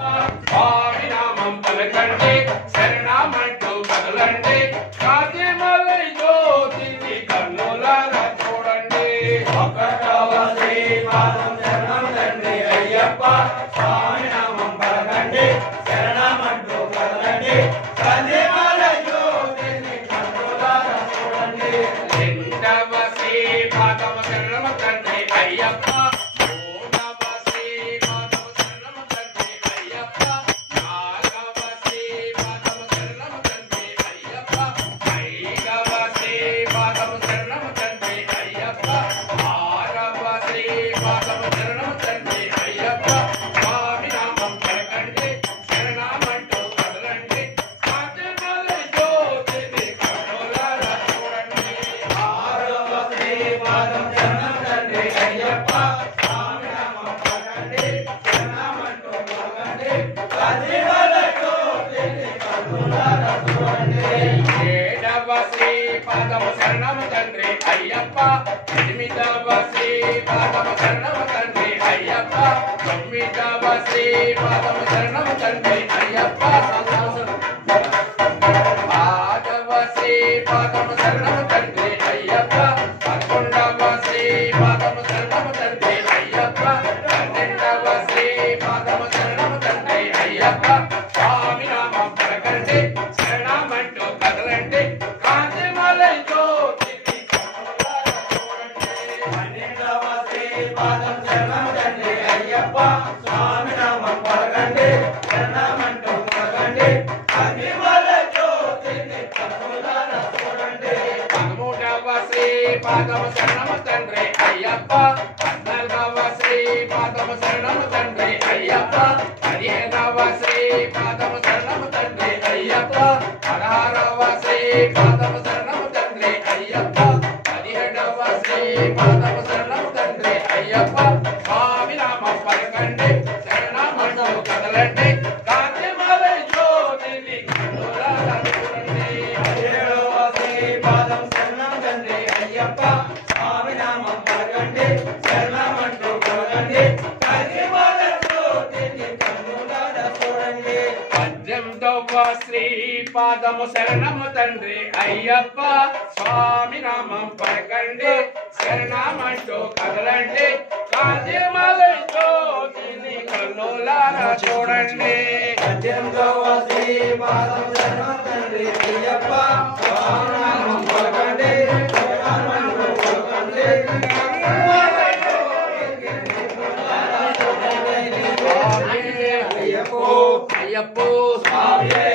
స్వామి నామం పలకండి శరణమంటూ కదలండి కాంతిమలై జ్యోతిని కన్నులారా చూడండి ఒకటవ శ్రీపాదం శరణం తండ్రి అయ్యప్ప స్వామి నామం పలకండి శరణమంటూ కదలండి కాంతిమలై జ్యోతిని కన్నులారా చూడండి రెండవ శ్రీపాదం శరణం తండ్రి అయ్యప్ప ఏడవ శ్రీపాదం శరణము తండ్రి అయ్యప్ప ఎనిమిదవ శ్రీపాదం శరణము తండ్రి అయ్యప్ప తొమ్మిదవ శ్రీపాదం శరణము తండ్రి అయ్యప్ప ఆరవ శ్రీపాదం శరణము తండ్రి అయ్యప్ప పదకొండవ శ్రీపాదం శరణము తండ్రి అయ్యప్ప పన్నెండవ శ్రీపాదం శరణము తండ్రి అయ్యప్ప స్వామి నామం పలకండి శరణమంటూ కదలండి కాంతిమలై జ్యోతిని కన్నులారా చూడండి పన్నెండవ శ్రీపాదం శరణం తండ్రి అయ్యప్ప స్వామి నామం పలకండి శరణమంటూ కదలండి కాంతిమలై జ్యోతిని కన్నులారా చూడండి పదమూడవ శ్రీపాదం శరణము తండ్రి అయ్యప్ప పద్నాలుగవ శ్రీపాదం శరణము తండ్రి అయ్యప్ప పదిహేనవ శ్రీపాదం శరణము తండ్రి అయ్యప్ప పదహారవ శ్రీపాదం శరణము తండ్రి అయ్యప్ప పదిహేడవ శ్రీపాదం శరణము తండ్రి అయ్యప్ప స్వామి నామం పలకండి శరణమంటూ కదలండి కాంతిమలై జ్యోతిని కన్నులారా చూడండి ఏడవ శ్రీపాదం శరణం తండ్రి అయ్యప్ప స్వామి నామం పలకండి శరణమంటూ కదలండి కాంతిమలై జ్యోతిని కన్నులారా చూడండి పద్దెనిమిదవ శ్రీపాదము శరణము తండ్రి అయ్యప్ప స్వామి నామం పలకండి శరణమంటూ కదలండి కాంతిమలై జ్యోతిని కన్నులారా చూడండి 18వ శ్రీపాదం శరణం తండ్రి అయ్యప్ప స్వామి నామం పలకండి శరణమంటూ కదలండి కాంతిమలై జ్యోతిని కన్నులారా చూడండి అయ్యప్పో స్వామియే